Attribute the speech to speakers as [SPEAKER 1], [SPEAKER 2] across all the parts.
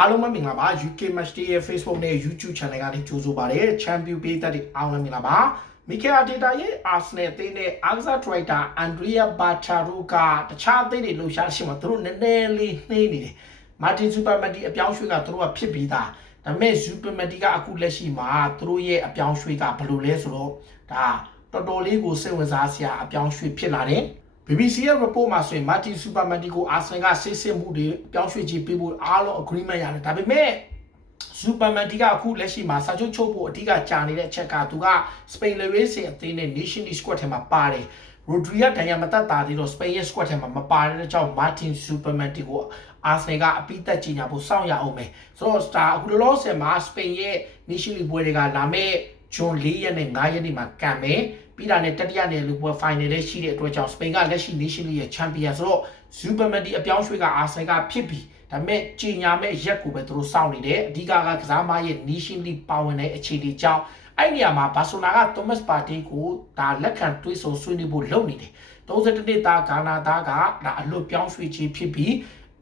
[SPEAKER 1] အားလုံးပဲမင်္ဂလာပါ UK Match Day ရဲ့ Facebook နဲ့ YouTube Channel ကနေကြိုဆိုပါရစေ Champion ပေးသက်တွေအားလုံးမင်္ဂလာပါမီကယ်အာတီတာရဲ့ Arsenal အသင်းနဲ့ Axa Troika Andrea Bacharo ကတခြားအသင်းတွေလှူရှားရှိမှာသူတို့နည်းနည်းလေးနှေးနေတယ် Martin Supermati အပြောင်းရွှေ့ကသူတို့ကဖြစ်ပြီးသားဒါပေမဲ့ Supermati ကအခုလက်ရှိမှာသူတို့ရဲ့အပြောင်းရွှေ့ကဘယ်လိုလဲဆိုတော့ဒါတော်တော်လေးကိုစိတ်ဝင်စားစရာအပြောင်းရွှေ့ဖြစ်လာတယ် BBC ရဲ့ report မှာဆိုရင် Martin Supermati ကို Arsenal ကစစ်စစ်မှုတွေပြောင်းရွှေ့ခြင်းပေးဖို့အားလုံး agreement ရတယ်ဒါပေမဲ့ Supermati ကအခုလက်ရှိမှာစာချုပ်ချုပ်ဖို့အဓိကကြာနေတဲ့အချက်ကသူက Spain Racing အသင်းနဲ့ Nation League squad ထဲမှာပါတယ် Rodri ကဒဏ်ရာမတက်တာသေးတော့ Spain ရဲ့ squad ထဲမှာမပါတဲ့ကြောင့် Martin Supermati ကို Arsenal ကအပိသက်ကြီးညာဖို့စောင့်ရအောင်မယ်ဆိုတော့ Star အခုလောလောဆယ်မှာ Spain ရဲ့ Nation League ပွဲတွေကလာမဲ့ဂျွန်၄ရက်နဲ့9ရက်နေ့မှာကံမယ် ပြီးတာနဲ့တတိယနယ်လူပွဲ final လေးရှိတဲ့အတွက်ကြောင့် Spain ကလက်ရှိ Nation League ရဲ့ champion ဆိုတော့ Supermati အပြောင်းရွှေ့က Arsenal ကဖြစ်ပြီးဒါပေမဲ့ကြီးညာမဲ့ရက်ကိုပဲသူတို့စောင့်နေတယ်အဓိကကကစားမရဲ့ Nation League ပါဝင်တဲ့အခြေအနေကြောင့်အဲ့နေရာမှာဘာဆိုနာက Thomas Partey ကိုဒါလက်ခံတွေးဆုံဆွေးနွေးဖို့လုပ်နေတယ်32နှစ်သားဂါနာသားကဒါအလွတ်ပြောင်းရွှေ့ခြင်းဖြစ်ပြီး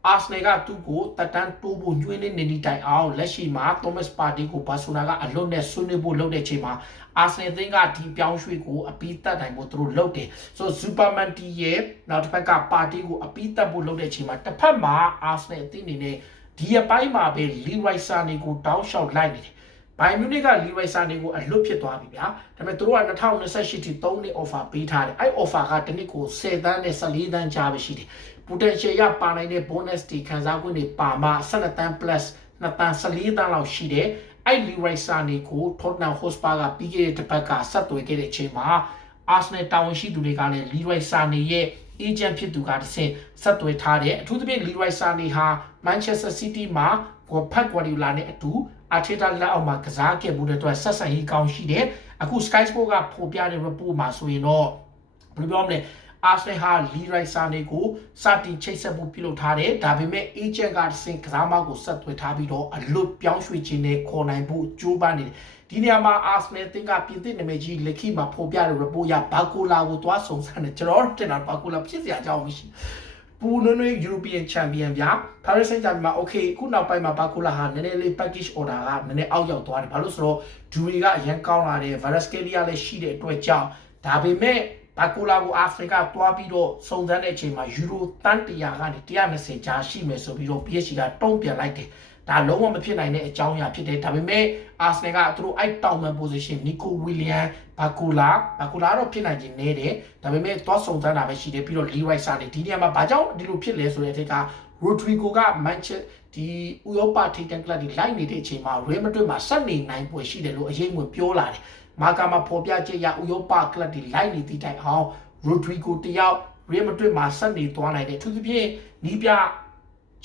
[SPEAKER 1] အာဆနယ်ကသူ့ကိုတက်တန်းတိုးဖို့ညွှန်းနေနေနေတိုင်အောင်လက်ရှိမှာ Thomas Partey ကိုဘာဆိုနာကအလွတ်နဲ့ဆွေးနွေးဖို့လုပ်တဲ့ချိန်မှာအာဆနယ်သင်းကဒီပြောင်းရွှေ့ကိုအပီးတက်နိုင်ဖို့သူတို့လုပ်တယ်ဆိုတော့ Superman T ရဲ့နောက်တစ်ဖက်ကပါတီကိုအပီးတက်ဖို့လုပ်တဲ့ချိန်မှာတစ်ဖက်မှာအာဆနယ်အသင်းအနေနဲ့ဒီအပိုင်းမှာပဲ Leroy Sané ကိုတောင်းလျှောက်လိုက်နေတယ်ဘိုင်မြူနစ်က Leroy Sané ကိုအလွတ်ဖြစ်သွားပြီဗျာဒါပေမဲ့သူတို့က2028ထိ3နှစ် offer ပေးထားတယ်အဲ့ offer ကတစ်နှစ်ကို10တန်းနဲ့14တန်းကြားပဲရှိတယ် potential ရပါနိုင်တဲ့ bonus တွေခံစား권တွေပါမှ12တန်း plus 2တန်း14တန်းလောက်ရှိတယ်အဲ့ Leroy Sané ကို Tottenham Hotspur ကပြီးခဲ့တဲ့တစ်ပတ်ကဆက်သွယ်ခဲ့တဲ့အချိန်မှာ Arsenal တာဝန်ရှိသူတွေကလည်း Leroy Sané ရဲ့ agent ဖြစ်သူကတစ်ဆင့်ဆက်သွယ်ထားတယ်အထူးသဖြင့် Leroy Sané ဟာ Manchester City မှာကိုဖက်ဂွာဒီယိုလာနဲ့အတူအာထေတာလက်အောက်မှာကစားခဲ့မှုတဲ့အတွက်ဆက်ဆံရေးကောင်းရှိတယ်အခု Sky Sport ကဖော်ပြတဲ့ report မှာဆိုရင်တော့ဘယ်လိုပြောမလဲ အာဆင်ဟာလီရိုက်ဆာနေကိုစတင်ချိတ်ဆက်မှုပြုလုပ်ထားတယ်ဒါပေမဲ့ agent ကတစ်ဆင့်ကစားမကိုဆက်သွယ်ထားပြီးတော့အလွတ်ပြောင်းရွှေ့ခြင်းနဲ့ခေါ်နိုင်ဖို့ကြိုးပမ်းနေတယ်ဒီနေရာမှာ Arsenal တင်ကပြင်သစ်နာမည်ကြီးလက်ခိမှာဖော်ပြတဲ့ report ရဘာကိုလာကိုသွားဆုံစမ်းတယ်ကျွန်တော်တင်တာဘာကိုလာဖြစ်စရာအကြောင်းမရှိပူနွေနွေ European Champion ဗျာ Paris Saint-Germain မှာ okay ခုနောက်ပိုင်းမှာဘာကိုလာဟာနည်းနည်းလေး package order ကနည်းနည်းအောက်ရောက်သွားတယ်ဘာလို့ဆိုတော့ဒူရီကအရန်ကောင်းလာတယ် Varaskelia လည်းရှိတဲ့အတွက်ကြောင့်ဒါပေမဲ့ ဘာကိုလာကိုအာဖရိကတွားပြီးတော့စုံစမ်းတဲ့အချိန်မှာယူရိုတန်100ကနေ120ကြားရှိမယ်ဆိုပြီးတော့ PSG ကတုံ့ပြန်လိုက်တယ်ဒါလုံးဝမဖြစ်နိုင်တဲ့အကြောင်းအရာဖြစ်တယ်ဒါပေမဲ့အာဆနယ်ကသူတို့အိုက်တောင်မန် position နီကိုဝီလီယမ်ဘာကူလာဘာကူလာတော့ဖြစ်နိုင်ခြင်းနေတယ်ဒါပေမဲ့သွားစုံစမ်းတာပဲရှိတယ်ပြီးတော့လီဝိုက်စာနေဒီနေရာမှာဘာကြောင့်ဒီလိုဖြစ်လဲဆိုတဲ့အထက်ကရိုဒရီဂိုကမန်ချက်ဒီဥရောပထိပ်တန်းကလပ်ဒီလိုက်နေတဲ့အချိန်မှာရီမက်ဒရစ်မှာဆက်နေနိုင်ပွဲရှိတယ်လို့အရေးငွေပြောလာတယ် မာကာမှာဖော်ပြချက်ရဥရောပကလပ်ဒီလိုက်နေသည့်တိုင်အောင်ရိုဒရီဂိုတယောက်ရီမက်ဒရစ်မှာဆက်နေသွားနိုင်တယ်သူသဖြင့်နီးပြ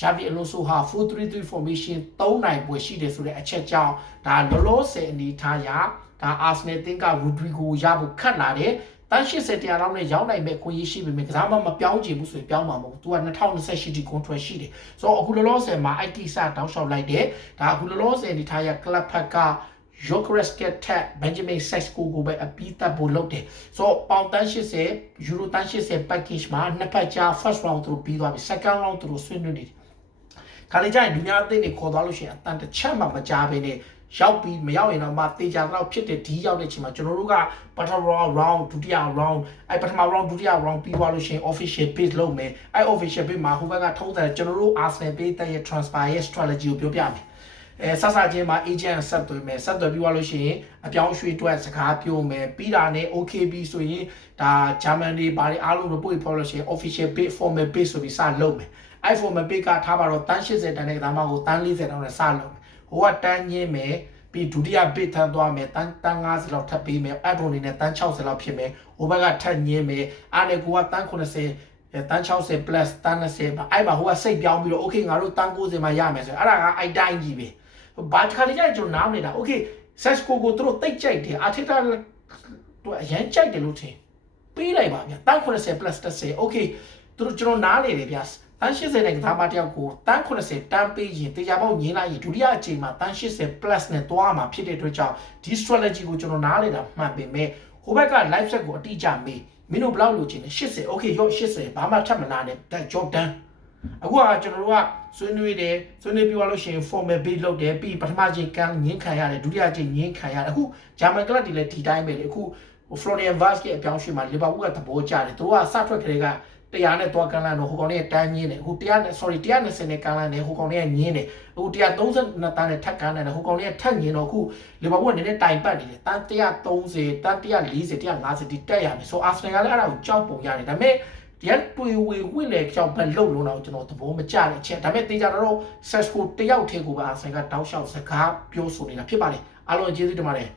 [SPEAKER 1] ဂျာဗီအလိုဆိုဟာ433 formation သုံးနိုင်ပွဲရှိတယ်ဆိုတဲ့အချက်ကြောင့်ဒါလောလောဆယ်အနေထားရဒါအာဆနယ်တင်ကရူဒရီဂိုရဖို့ခတ်လာတယ်တန်း80တရားလောက်နဲ့ရောက်နိုင်မဲ့ခွင့်ရရှိပေမဲ့ကစားမမပြောင်းချင်ဘူးဆိုရင်ပြောင်းမှာမဟုတ်ဘူး။ तू က2028ဒီ contract ရှိတယ်။ဆိုတော့အခုလောလောဆယ်မှာ IT စတောင်းလျှောက်လိုက်တယ်။ဒါအခုလောလောဆယ်အနေထားရ club ဖက်က Jokeresket ထက် Benjamin Sesko ကိုပဲအပီးတက်ဖို့လုပ်တယ်။ဆိုတော့ပေါင်တန်း80 Euro တန်း80 package မှာနှစ်ဖက်ကြား first round သူတို့ပြီးသွားပြီ second round သူတို့ဆွေးနွေးနေတယ်။ခါလေးကျရင်ဒုညာအသိနေခေါ်သွားလို့ရှိရင်အတန်တစ်ချက်မှမကြားဘဲနဲ့ရောက်ပြီးမရောက်ရင်တော့မှတေချာတော့ဖြစ်တဲ့ဒီရောက်တဲ့ချိန်မှာကျွန်တော်တို့ကပထမ round ဒုတိယ round အဲပထမ round ဒုတိယ round ပြီးသွားလို့ရှိရင် official page လုပ်မယ်အဲ official page မှာဟိုဘက်ကထုံးတယ်ကျွန်တော်တို့ Arsenal page တဲ့ transfer ရဲ့ strategy ကိုပြောပြမယ် အဲဆက်စားချင်းမှာ agent ဆက်သွယ်မယ်ဆက်သွယ်ပြီးသွားလို့ရှိရင်အပြောင်းရွှေ့အတွက်စကားပြောမယ်ပြီးတာနဲ့ okay ပြီးဆိုရင်ဒါ German တွေဘာတွေအားလုံး report ဖော်လို့ရှိရင် official page formal page ဆိုပြီးစလုပ်မယ် iPhone မပေးကထားပါတော့တန်း80တန်းတဲ့ကမားကိုတန်း40တောင်းနဲ့စလုပ်မယ်ဟိုကတန်းညင်းမယ်ပြီးဒုတိယ bit ထမ်းသွားမယ်တန်းတန်း50လောက်ထပ်ပေးမယ် iPhone နေနဲ့တန်း60လောက်ဖြစ်မယ်ဟိုဘက်ကထပ်ညင်းမယ်အားနဲ့ကိုကတန်း80တန်း60 plus တန်း90ပါအဲ့မှာဟိုကစိတ်ပြောင်းပြီးတော့ okay ငါတို့တန်း90မှာရမယ်ဆိုရင်အဲ့ဒါကအိုက်တိုင်းကြီးပဲ ဘာတစ်ခါတည်းကျကျွန်တော်နားမနေတာ okay Sesco ကိုသူတို့တိတ်ကြိုက်တယ် Arteta တို့အရန်ကြိုက်တယ်လို့ထင်ပေးလိုက်ပါဗျာတန်း80 plus 30 okay သူတို့ကျွန်တော်နားနေတယ်ဗျာတန်း80နဲ့ကစားမတယောက်ကိုတန်း80တန်းပေးရင်တရားပေါက်ညင်းလိုက်ရင်ဒုတိယအချိန်မှာတန်း80 plus နဲ့တွားမှာဖြစ်တဲ့အတွက်ကြောင့်ဒီ strategy ကိုကျွန်တော်နားလေတာမှန်ပေမဲ့ဟိုဘက်က live set ကိုအတိအကျမေးမင်းတို့ဘယ်လောက်လိုချင်လဲ80 okay ရော့80ဘာမှထပ်မလာနဲ့ဒါ Jordan အခုကကျွန်တော်တို့ကဆွေးနွေးတယ်ဆွေးနွေးပြီးသွားလို့ရှိရင် formal bid လုပ်တယ်ပြီးပထမချိန်ကန်းငင်းခံရတယ်ဒုတိယချိန်ငင်းခံရတယ်အခုဂျာမန်ကလပ်တွေလည်းဒီတိုင်းပဲလေအခု Florian Vaz ရဲ့အပြောင်းအရွှေ့မှာလီဗာပူးကသဘောကျတယ်သူကစထွက်ခရေကတရားနဲ့တွားကန်လန်တော့ဟိုကောင်လေးကတန်းညင်းတယ်အခု100နဲ့ sorry 120နဲ့ကန်လန်တယ်ဟိုကောင်လေးကညင်းတယ်အခု132တန်းနဲ့ထပ်ကန်တယ်ဟိုကောင်လေးကထပ်ညင်းတော့အခုလီဗာပူးကနည်းနည်းတိုင်ပတ်နေတယ်တန်း130တန်း140 150ဒီတက်ရမယ်ဆိုအာဆင်နယ်ကလည်းအဲ့ဒါကိုကြောက်ပုံရတယ်ဒါပေမဲ့ ဒီကတွေ့ဝေဝင့်လေကြောက်ဘက်လုံလို့တော့ကျွန်တော်သဘောမကျတဲ့အချက်ဒါပေမဲ့တေးကြတော့ Sesco တယောက်ထဲကိုပါအာဆင်ကတောက်လျှောက်စကားပြောဆိုနေတာဖြစ်ပါတယ်အားလုံးကျေးဇူးတင်ပါတယ်